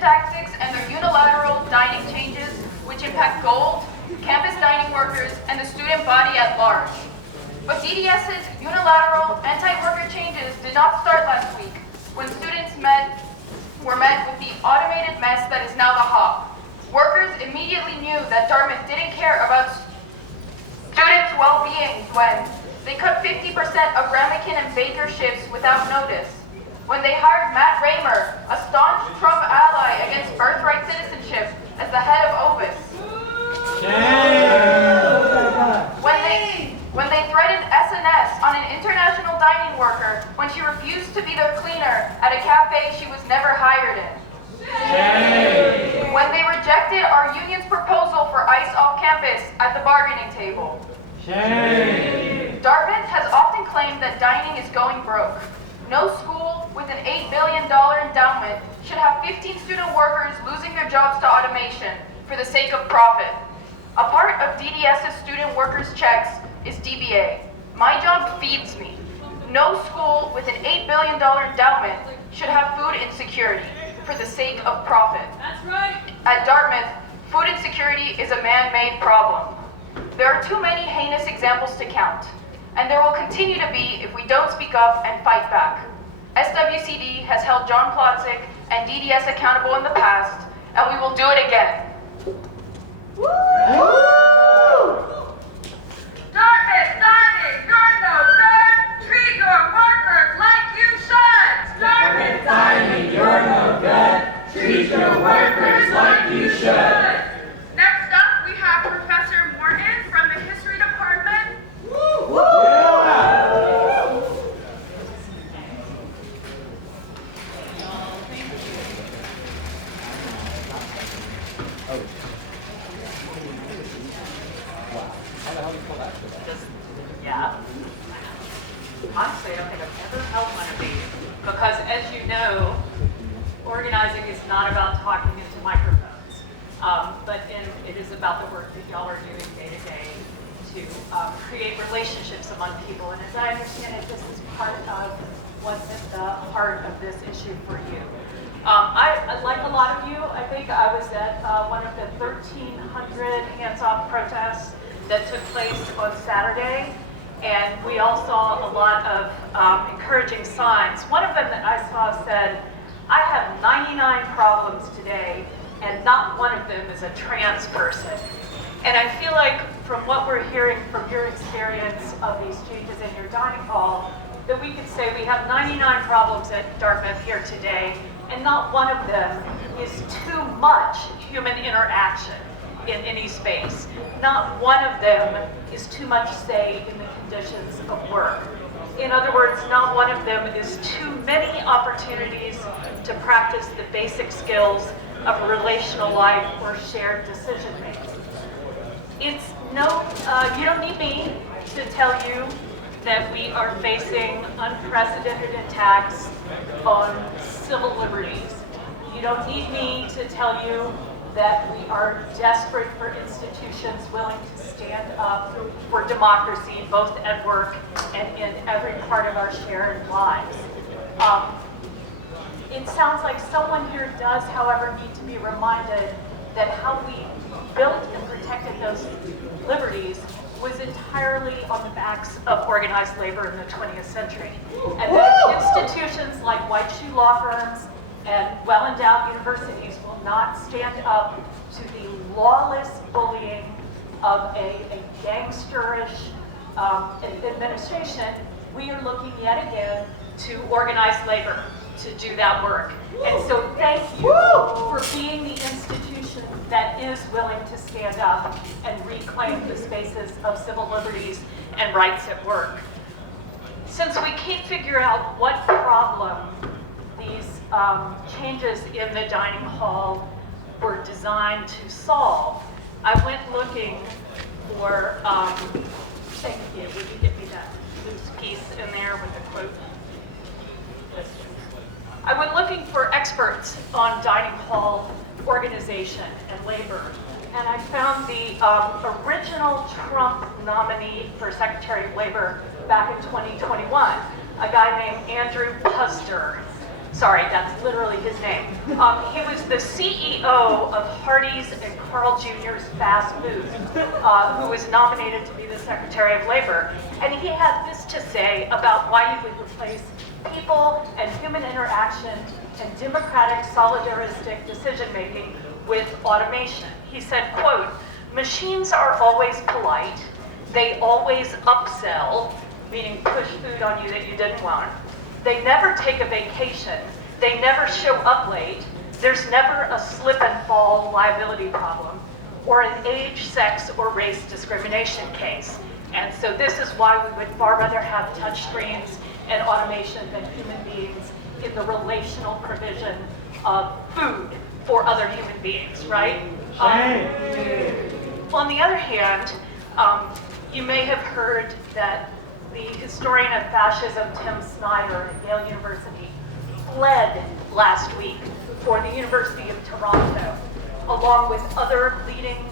tactics and their unilateral dining changes, which impact gold, campus dining workers, and the student body at large. But DDS's unilateral anti-worker changes did not start last week, when students were met with the automated mess that is now the hop. Workers immediately knew that Dartmouth didn't care about students' well-being when they cut 50% of Ramekin and Baker shifts without notice. When they hired Matt Raymer, a staunch Trump ally against birthright citizenship, as the head of OVIS. When they threatened SNS on an international dining worker when she refused to be their cleaner at a cafe she was never hired in. When they rejected our union's proposal for ICE off campus at the bargaining table. Dartmouth has often claimed that dining is going broke. No school with an $8 billion endowment should have 15 student workers losing their jobs to automation for the sake of profit. A part of DDS's student workers' checks is DBA. My job feeds me. No school with an $8 billion endowment should have food insecurity for the sake of profit. That's right. At Dartmouth, food insecurity is a man-made problem. There are too many heinous examples to count, and there will continue to be if we don't speak up and fight back. SWCD has held John Plotzik and DDS accountable in the past, and we will do it again. Dartmouth dining, you're no good. Treat your workers like you should. Dartmouth dining, you're no good. Treat your workers like you should. Next up, we have Professor Morton from the History Department. Yeah. Honestly, I don't think I've ever held one of these because, as you know, organizing is not about talking into microphones, but it is about the work that y'all are doing day to day to create relationships among people. And as I understand it, this is part of what's at the heart of this issue for you. I, like a lot of you, I think I was at one of the 1,300 hands-off protests that took place on Saturday, and we all saw a lot of encouraging signs. One of them that I saw said, "I have 99 problems today, and not one of them is a trans person." And I feel like from what we're hearing from your experience of these changes in your dining hall, that we could say we have 99 problems at Dartmouth here today, and not one of them is too much human interaction in any space. Not one of them is too much say in the conditions of work. In other words, not one of them is too many opportunities to practice the basic skills of relational life or shared decision making. It's no, you don't need me to tell you that we are facing unprecedented attacks on civil liberties. You don't need me to tell you that we are desperate for institutions willing to stand up for democracy, both at work and in every part of our shared lives. It sounds like someone here does, however, need to be reminded that how we built and protected those liberties was entirely on the backs of organized labor in the 20th century. And that institutions like white shoe law firms and well-endowed universities will not stand up to the lawless bullying of a gangsterish administration. We are looking yet again to organized labor to do that work. And so thank you for being the institution that is willing to stand up and reclaim the spaces of civil liberties and rights at work. Since we can't figure out what problem these changes in the dining hall were designed to solve, I went looking for, thank you, would you give me that loose piece in there with the quote? I went looking for experts on dining hall organization and labor, and I found the original Trump nominee for Secretary of Labor back in 2021, a guy named Andrew Puster. Sorry, that's literally his name. He was the CEO of Hardee's and Carl Jr.'s fast food, who was nominated to be the Secretary of Labor. And he had this to say about why he would replace people and human interaction and democratic solidaristic decision-making with automation. He said, quote, "Machines are always polite. They always upsell," meaning push food on you that you didn't want. "They never take a vacation. They never show up late. There's never a slip and fall liability problem or an age, sex, or race discrimination case." And so this is why we would far rather have touch screens and automation than human beings in the relational provision of food for other human beings, right? On the other hand, you may have heard that the historian of fascism, Tim Snyder at Yale University, fled last week for the University of Toronto, along with other leading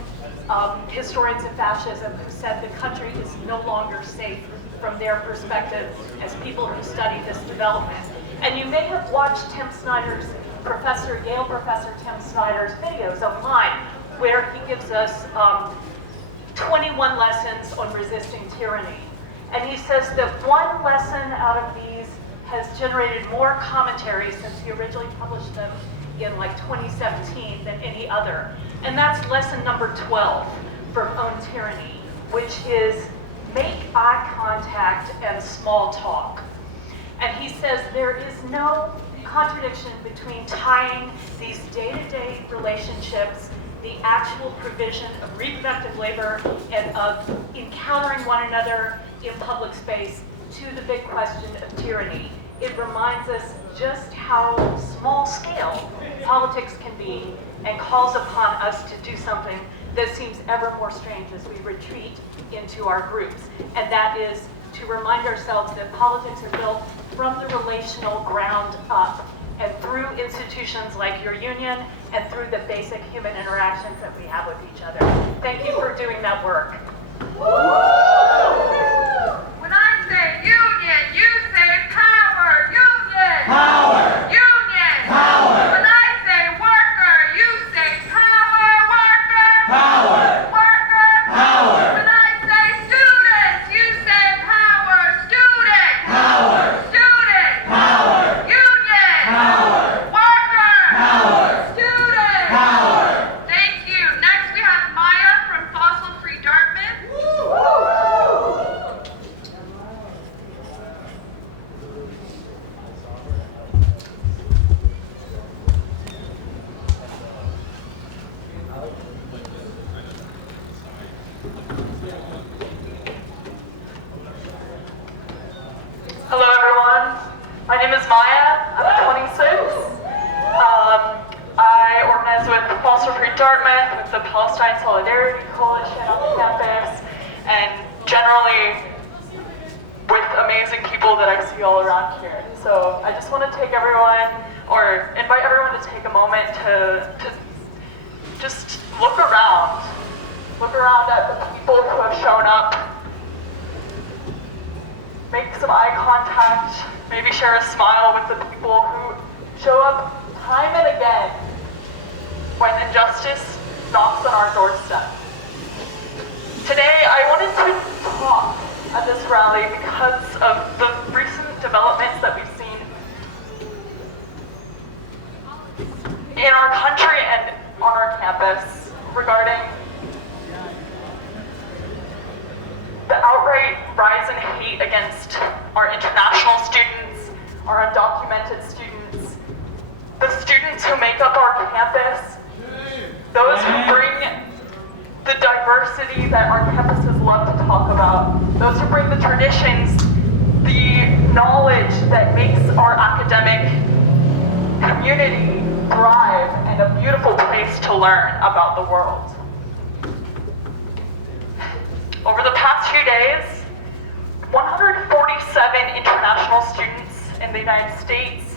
historians of fascism who said the country is no longer safe from their perspective as people who study this development. And you may have watched Yale professor Tim Snyder's videos online, where he gives us 21 lessons on resisting tyranny. And he says that one lesson out of these has generated more commentary since he originally published them in like 2017 than any other. And that's lesson number 12 from Own Tyranny, which is make eye contact and small talk. And he says there is no contradiction between tying these day-to-day relationships, the actual provision of reproductive labor, and of encountering one another in public space to the big question of tyranny. It reminds us just how small scale politics can be and calls upon us to do something that seems ever more strange as we retreat into our groups. And that is to remind ourselves that politics are built from the relational ground up and through institutions like your union and through the basic human interactions that we have with each other. Thank you for doing that work. When I say union, you say power. Union. Power. Union. Power. When I say worker, you say power. Worker. Power. Worker. Power. When I say students, you say power. Student. Power. Student. Power. Union. Power. Worker. Power. Student. Power. Thank you. Next we have Maya from Fossil Free Dartmouth. Hello everyone, my name is Maya, I'm 26. I organize with Fossil Free Dartmouth, with the Palestine Solidarity Coalition on the campus, and generally with amazing people that I see all around here. So I just want to take everyone, or invite everyone to take a moment to just look around at the people who have shown up. Make some eye contact, maybe share a smile with the people who show up time and again when injustice knocks on our doorstep. Today, I wanted to talk at this rally because of the recent developments that we've seen in our country and on our campus regarding the outright rise in hate against our international students, our undocumented students, the students who make up our campus, those who bring the diversity that our campuses love to talk about, those who bring the traditions, the knowledge that makes our academic community thrive and a beautiful place to learn about the world. Over the past few days, 147 international students in the United States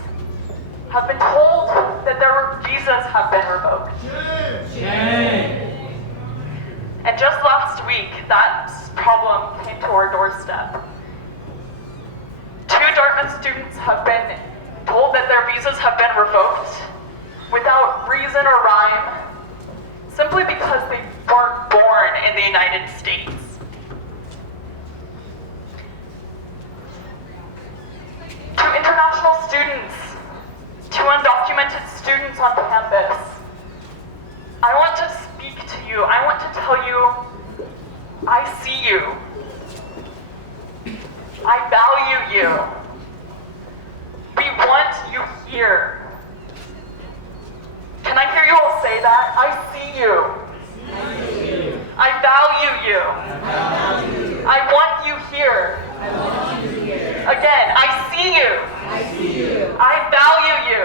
have been told that their visas have been revoked. Shame. And just last week, that problem came to our doorstep. 2 Dartmouth students have been told that their visas have been revoked without reason or rhyme, simply because they weren't born in the United States. To international students, to undocumented students on campus, I want to speak to you. I want to tell you, I see you. I value you. We want you here. Can I hear you all say that? I see you. I value you. I want you here. Again, I see you. I value you.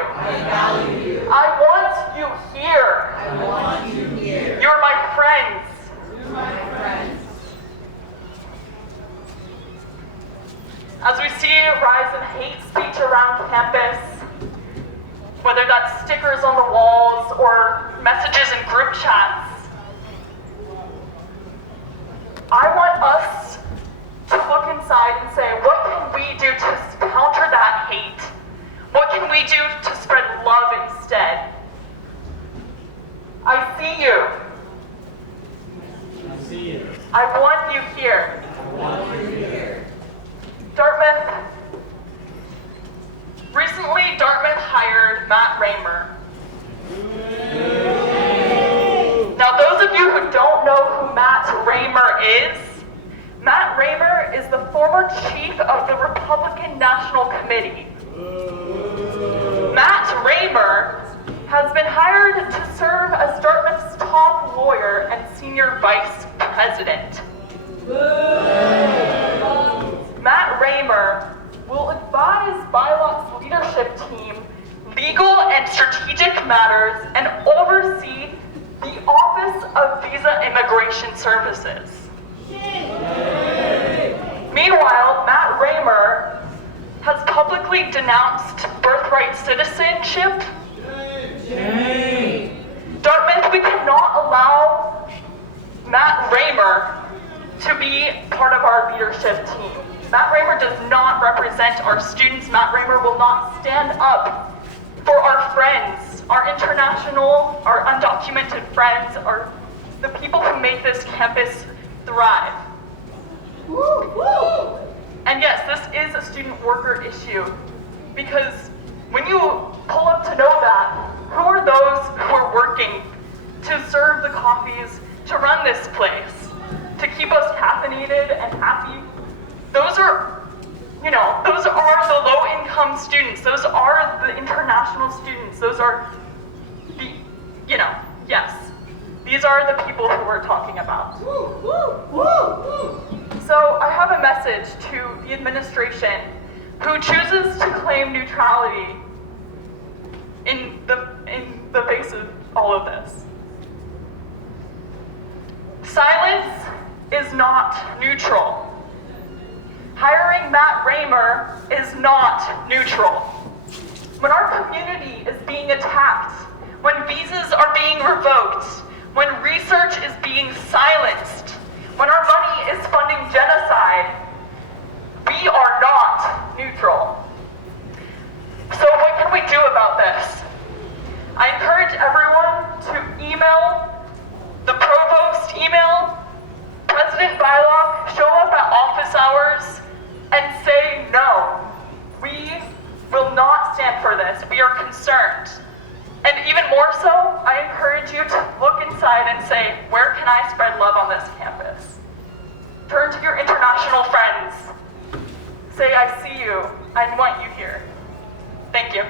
I want you here. You're my friends. As we see a rise in hate speech around campus, whether that's stickers on the walls or messages in group chats, I want us to look inside and say, what can we do to counter that hate? What can we do to spread love instead? I see you. I want you here. Dartmouth. Recently, Dartmouth hired Matt Raymer. Now, those of you who don't know who Matt Raymer is the former chief of the Republican National Committee. Matt Raymer has been hired to serve as Dartmouth's top lawyer and senior vice president. Matt Raymer will advise Byloc's leadership team legal and strategic matters and oversee the Office of Visa Immigration Services. Meanwhile, Matt Raymer has publicly denounced birthright citizenship. Dartmouth, we cannot allow Matt Raymer to be part of our leadership team. Matt Raymer does not represent our students. Matt Raymer will not stand up for our friends, our international, our undocumented friends, the people who make this campus thrive. And yes, this is a student worker issue, because when you pull up to know that, who are those who are working to serve the coffees, to run this place, to keep us caffeinated and happy? Those are the low-income students. Those are the international students. Those are the, yes. These are the people who we're talking about. So I have a message to the administration who chooses to claim neutrality in the face of all of this. Silence is not neutral. Hiring Matt Raymer is not neutral. When our community is being attacked, when visas are being revoked, when research is being silenced, when our money is funding genocide, we are not neutral. So what can we do about this? I encourage everyone to email the provost, email President Bylock, show up at office hours, and say no. We will not stand for this. We are concerned. And even more so, I encourage you to look inside and say, where can I spread love on this campus? Turn to your international friends. Say, I see you. I want you here. Thank you.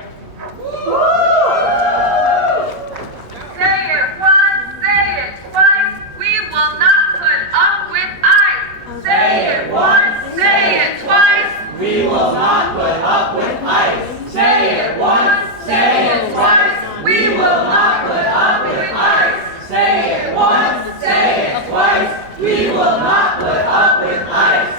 Say it once, say it twice. We will not put up with ICE. Say it once, say it twice. We will not put up with ICE. Say it once, say it twice. We will not put up with ICE. Say it once, say it twice. We will not put up with ICE.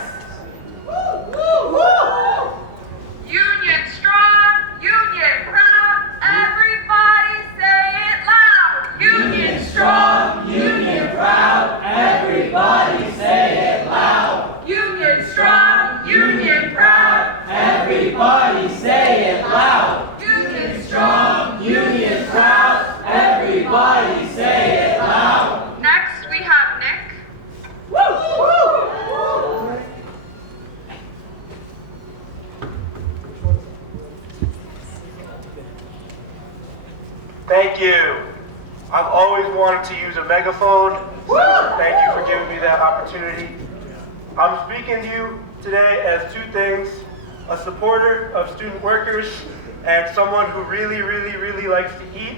Union strong, union proud. Everybody say it loud. Union strong, union proud. Everybody say it loud. Union strong, union proud. Everybody Thank you. I've always wanted to use a megaphone, so thank you for giving me that opportunity. I'm speaking to you today as two things: a supporter of student workers and someone who really, really, really likes to eat.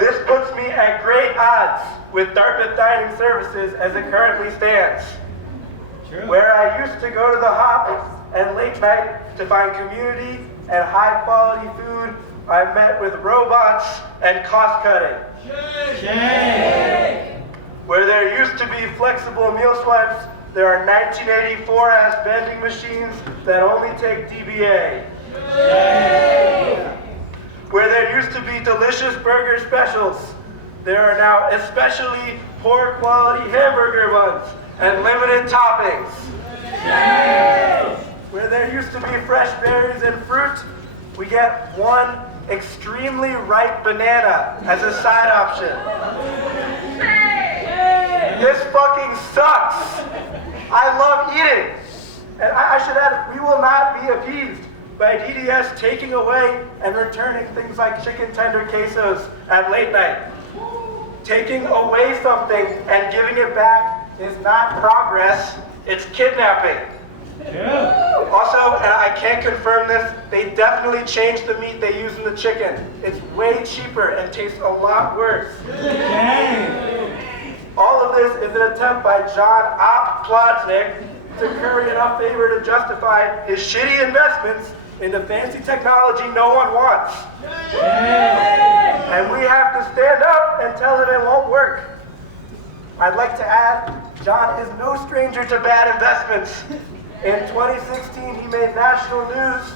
This puts me at great odds with Dartmouth dining services as it currently stands. Where I used to go to the hop and late night to find community and high quality food, I met with robots and cost cutting. Where there used to be flexible meal swipes, there are 1984-ass vending machines that only take DBA. Where there used to be delicious burger specials, there are now especially poor quality hamburger buns and limited toppings. Where there used to be fresh berries and fruit, we get one extremely ripe banana as a side option. This fucking sucks. I love eating. And I should add, we will not be appeased by DDS taking away and returning things like chicken tender quesos at late night. Taking away something and giving it back is not progress, it's kidnapping. Also, and I can't confirm this, they definitely changed the meat they use in the chicken. It's way cheaper and tastes a lot worse. All of this is an attempt by John Plotnick to curry enough favor to justify his shitty investments into fancy technology no one wants. And we have to stand up and tell him it won't work. I'd like to add, John is no stranger to bad investments. In 2016, he made national news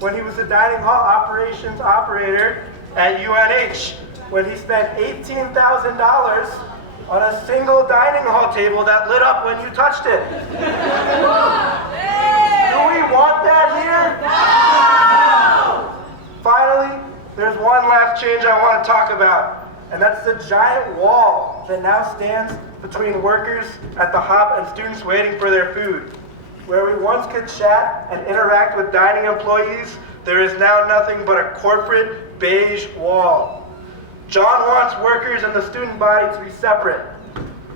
when he was a dining hall operations operator at UNH, when he spent $18,000 on a single dining hall table that lit up when you touched it. Do we want that here? No! Finally, there's one last change I want to talk about, and that's the giant wall that now stands between workers at the hop and students waiting for their food. Where we once could chat and interact with dining employees, there is now nothing but a corporate beige wall. John wants workers and the student body to be separate.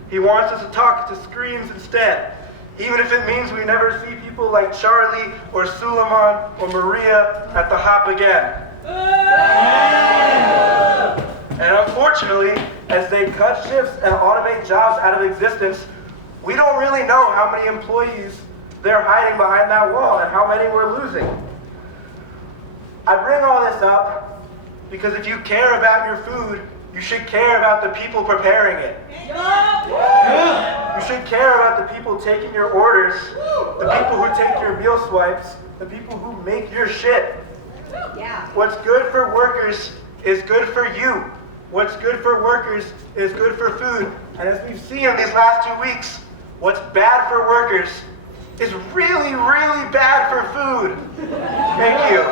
He wants us to talk to screens instead, even if it means we never see people like Charlie or Suleiman or Maria at the hop again. And unfortunately, as they cut shifts and automate jobs out of existence, we don't really know how many employees they're hiding behind that wall and how many we're losing. I bring all this up because if you care about your food, you should care about the people preparing it. You should care about the people taking your orders, the people who take your meal swipes, the people who make your shit. What's good for workers is good for you. What's good for workers is good for food. And as we've seen in these last 2 weeks, what's bad for workers is really, really bad for food. Thank you.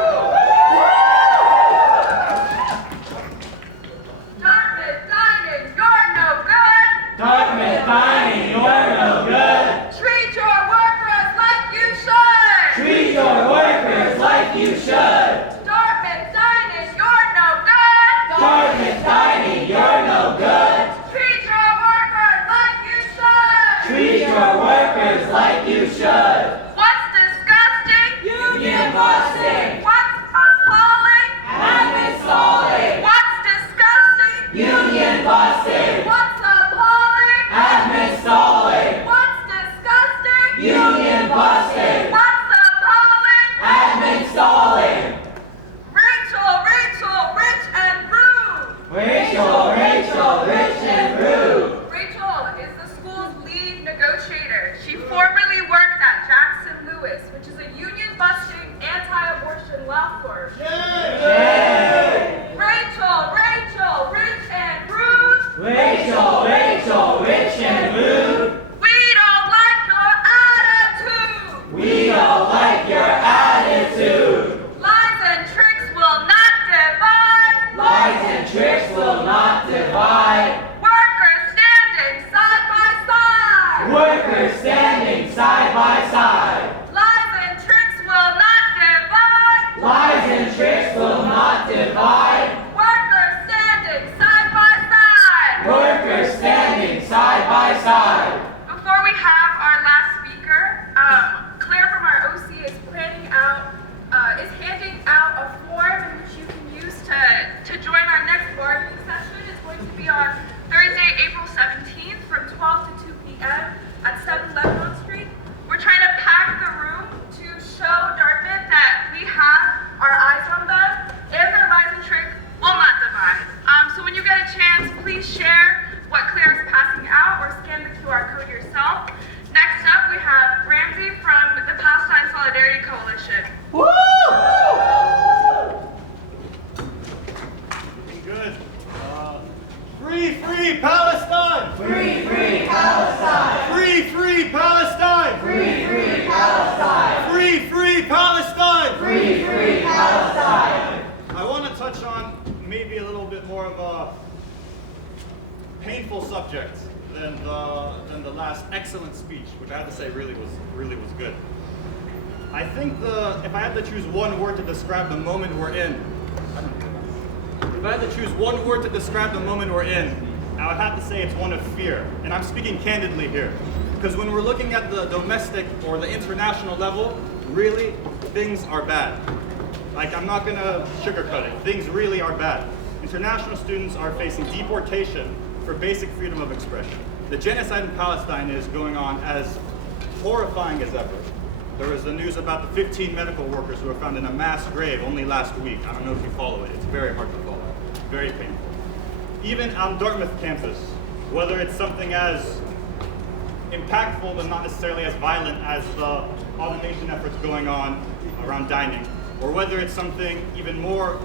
Dartmouth dining, you're no good. Dartmouth dining, you're no good. Treat your workers like you should. Treat your workers like you should. Dartmouth dining, you're no good. Dartmouth dining, you're no good. Treat your workers like you should. Treat your workers like you should. What's disgusting? Union busting. What's appalling? Admin stalling. What's disgusting? Union busting. What's appalling? Admin stalling. What's disgusting? Union busting. What's appalling? Admin stalling. Rachel, rich and rude. Rachel, rich and rude. Rachel is the school's lead negotiator. She formerly worked at Jackson Lewis, which is a union-busting, anti-abortion law firm. Rachel, rich and rude. Rachel, rich and rude. We don't like your attitude. We don't like your attitude. Lies and tricks will not divide. Lies and tricks will not divide. Workers standing side by side. Workers standing side by side. Lies and tricks will not divide. Lies and tricks will not divide. Solidarity Coalition. Good. Free Palestine! Free Palestine! Free Palestine! Free Palestine! Free Palestine! Free Palestine! I want to touch on maybe a little bit more of a painful subject than the last excellent speech, which I have to say really was good. I think if I had to choose one word to describe the moment we're in, if I had to choose one word to describe the moment we're in, I would have to say it's one of fear. And I'm speaking candidly here. Because when we're looking at the domestic or the international level, really, things are bad. Like, I'm not gonna sugarcoat it. Things really are bad. International students are facing deportation for basic freedom of expression. The genocide in Palestine is going on as horrifying as ever. There was the news about the 15 medical workers who were found in a mass grave only last week. I don't know if you follow it. It's very hard to follow. Very painful. Even on Dartmouth campus, whether it's something as impactful but not necessarily as violent as the automation efforts going on around dining, or whether it's something even more,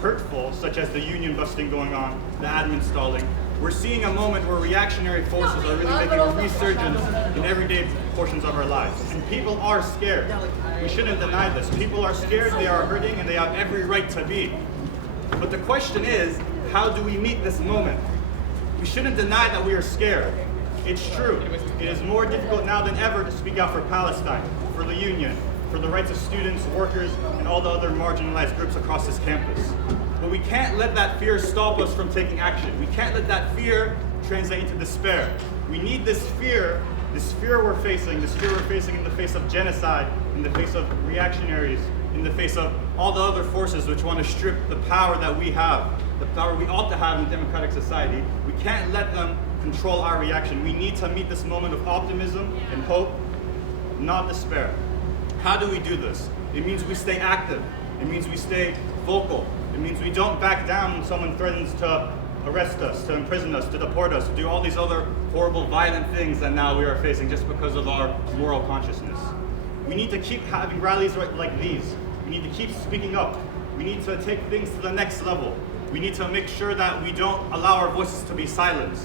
hurtful, such as the union busting going on, the admin stalling, we're seeing a moment where reactionary forces are really making a resurgence in everyday portions of our lives. And people are scared. We shouldn't deny this. People are scared, they are hurting, and they have every right to be. But the question is, how do we meet this moment? We shouldn't deny that we are scared. It's true. It is more difficult now than ever to speak out for Palestine, for the union, for the rights of students, workers, and all the other marginalized groups across this campus. But we can't let that fear stop us from taking action. We can't let that fear translate into despair. We need this fear we're facing in the face of genocide, in the face of reactionaries, in the face of all the other forces which want to strip the power that we have, the power we ought to have in a democratic society. We can't let them control our reaction. We need to meet this moment of optimism and hope, not despair. How do we do this? It means we stay active. It means we stay vocal. It means we don't back down when someone threatens to arrest us, to imprison us, to deport us, to do all these other horrible, violent things that now we are facing just because of our moral consciousness. We need to keep having rallies like these. We need to keep speaking up. We need to take things to the next level. We need to make sure that we don't allow our voices to be silenced.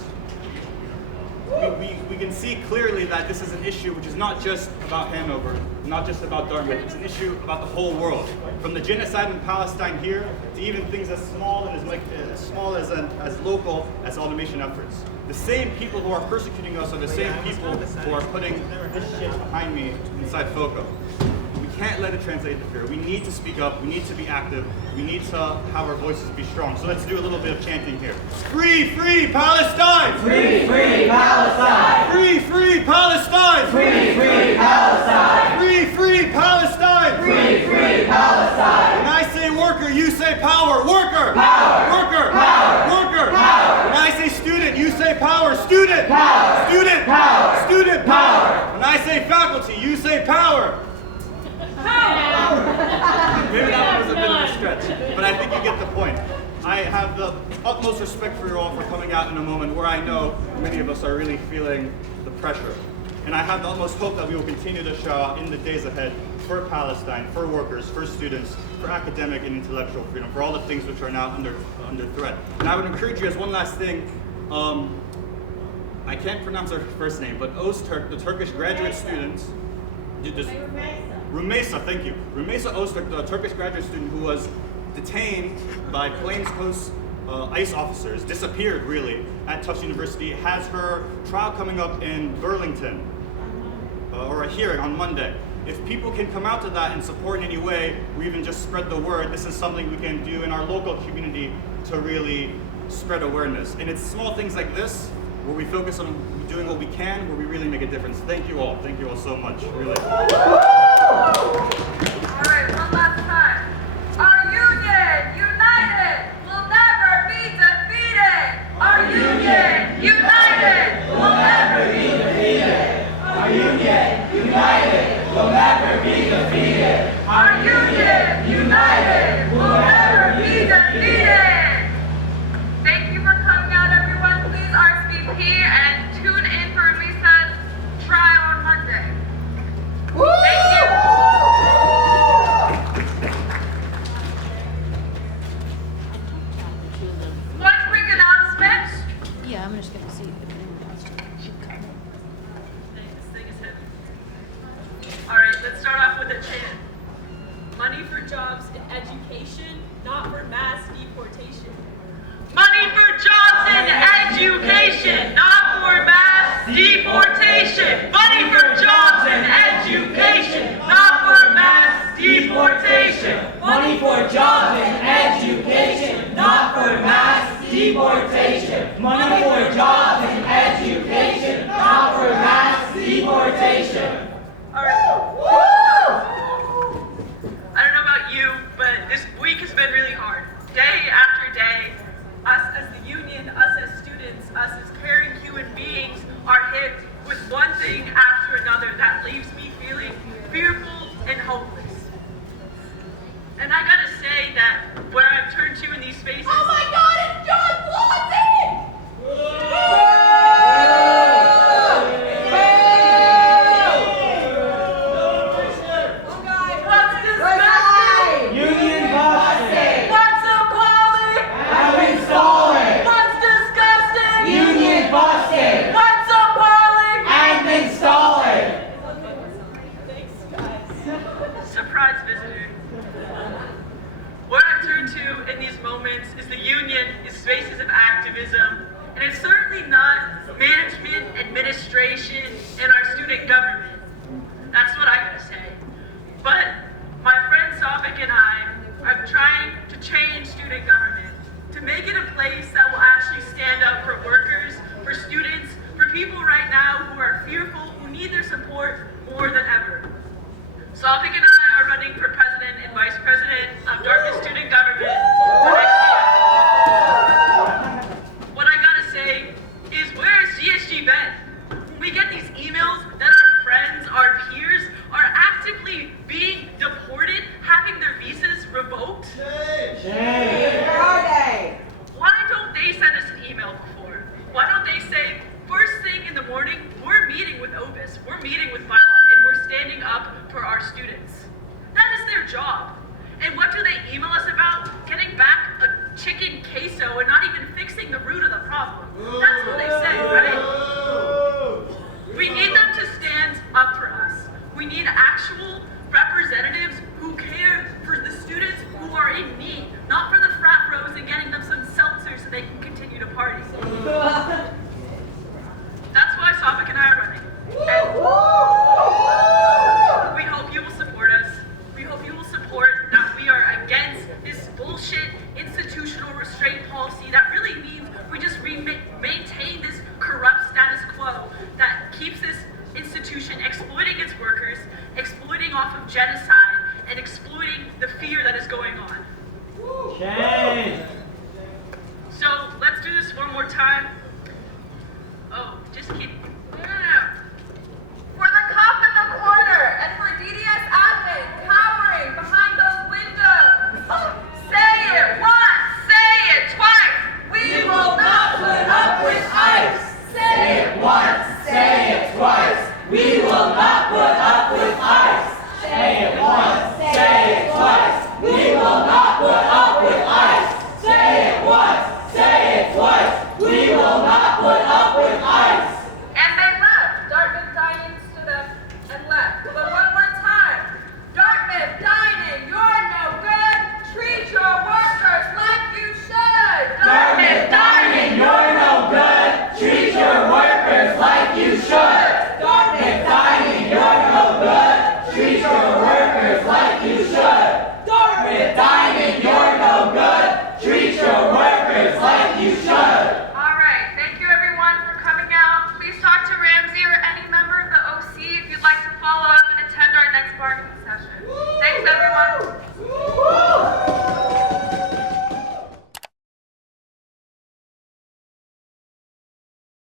We can see clearly that this is an issue which is not just about Hanover, not just about Dartmouth. It's an issue about the whole world. From the genocide in Palestine here to even things as small and as local as automation efforts. The same people who are persecuting us are the same people who are putting this shit behind me inside FOCO. We can't let it translate to fear. We need to speak up. We need to be active. We need to have our voices be strong. So let's do a little bit of chanting here. Free Palestine! Free Palestine! Free Palestine! Free Palestine! Free Palestine! Free Palestine! When I say worker, you say power. Worker! Power! Worker! Power! Worker! Power! When I say student, you say power. Student! Power! Student! Power! Student! Power! When I say faculty, you say power. Maybe that was a bit of a stretch, but I think you get the point. I have the utmost respect for you all for coming out in a moment where I know many of us are really feeling the pressure. And I have the utmost hope that we will continue to show out in the days ahead for Palestine, for workers, for students, for academic and intellectual freedom, for all the things which are now under threat. And I would encourage you as one last thing, I can't pronounce her first name, but Öztürk, the Turkish graduate students, Rumeysa, thank you. Rumeysa Öztürk, the Turkish graduate student who was detained by plainclothes ICE officers, disappeared really, at Tufts University, has her trial coming up in Burlington, or a hearing on Monday. If people can come out to that and support in any way, or even just spread the word, this is something we can do in our local community to really spread awareness. And it's small things like this, where we focus on doing what we can, where we really make a difference. Thank you all so much, really. All right, one last time. Our union, united, will never be defeated. Our union, united, will never be defeated. Our union, united, will never be defeated. Our union, united, will never be defeated. Thank you for coming out, everyone. Please RSVP and tune in for Lisa's trial on Monday. Thank you. chant. Money for jobs and education, not for mass deportation. Money for jobs and education, not for mass deportation. Money for jobs and education, not for mass deportation. Money for jobs and education, not for mass deportation. Money for jobs and education, not for mass deportation. All right. I don't know about you, but this week has been really hard. Day after day, us as the union, us as students, us as caring human beings are hit with one thing after another that leaves me feeling fearful and hopeless. And I gotta say that where I've turned to in these spaces. Oh my God, it's John Blondie! What's disgusting? Union busting! What's appalling? Have installed! What's disgusting? Union busting! What's appalling? And installing! Surprise visitor. What I've turned to in these moments is the union, is spaces of activism, and it's certainly not management, administration, and our student government. That's what I gotta say. But my friend Sophic and I are trying to change student government, to make it a place that will actually stand up for workers, for students, for people right now who are fearful, who need their support more than ever. Sophic and I are running for president and vice president of Dartmouth student government for next year. What I gotta say is, where has GSG been? When we get these emails that our friends, our peers, are actively being deported, having their visas revoked, Where are they? why don't they send us an email before? Why don't they say, first thing in the morning, we're meeting with OBIS, we're meeting with Bylaw, and we're standing up for our students. That is their job. And what do they email us about? Getting back a chicken queso and not even fixing the root of the problem. That's what they say, right? We need them to stand up for us. We need actual representatives who care for the students who are in need, not for the frat bros and getting them some seltzer so they can continue to party. That's why Sophic and I are running. And we hope you will support us. We hope you will support that we are against this bullshit institutional restraint policy that really means we just maintain this corrupt status quo that keeps this institution exploiting its workers, exploiting off of genocide,